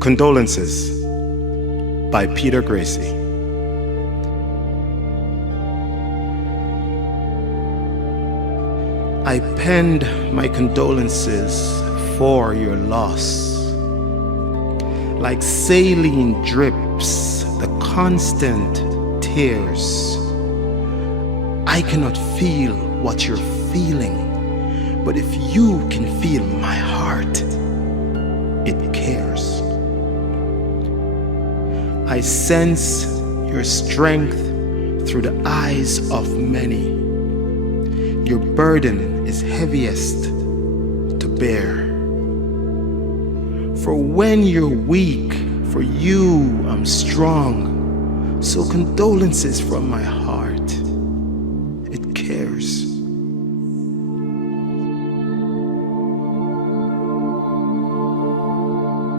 Condolences by Peter Gracey. I penned my condolences for your loss. Like saline drips, the constant tears. I cannot feel what you're feeling, but if you can feel my heart, it cares. I sense your strength through the eyes of many. Your burden is heaviest to bear. For when you're weak, for you I'm strong. So condolences from my heart.